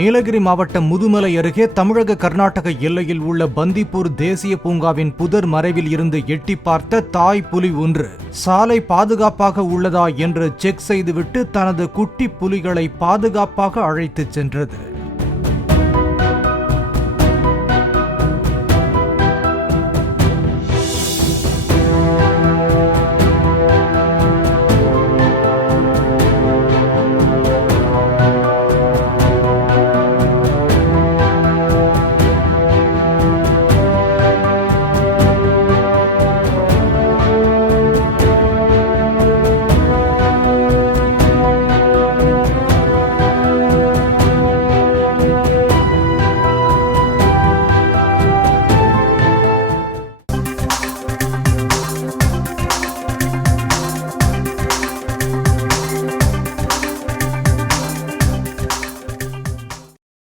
நீலகிரி மாவட்டம் முதுமலை அருகே தமிழக கர்நாடக எல்லையில் உள்ள பந்திப்பூர் தேசிய பூங்காவின் புதர் மறைவில் இருந்து எட்டி பார்த்த தாய் புலி ஒன்று சாலை பாதுகாப்பாக உள்ளதா என்று செக் செய்துவிட்டு தனது குட்டி புலிகளை பாதுகாப்பாக அழைத்துச் சென்றது.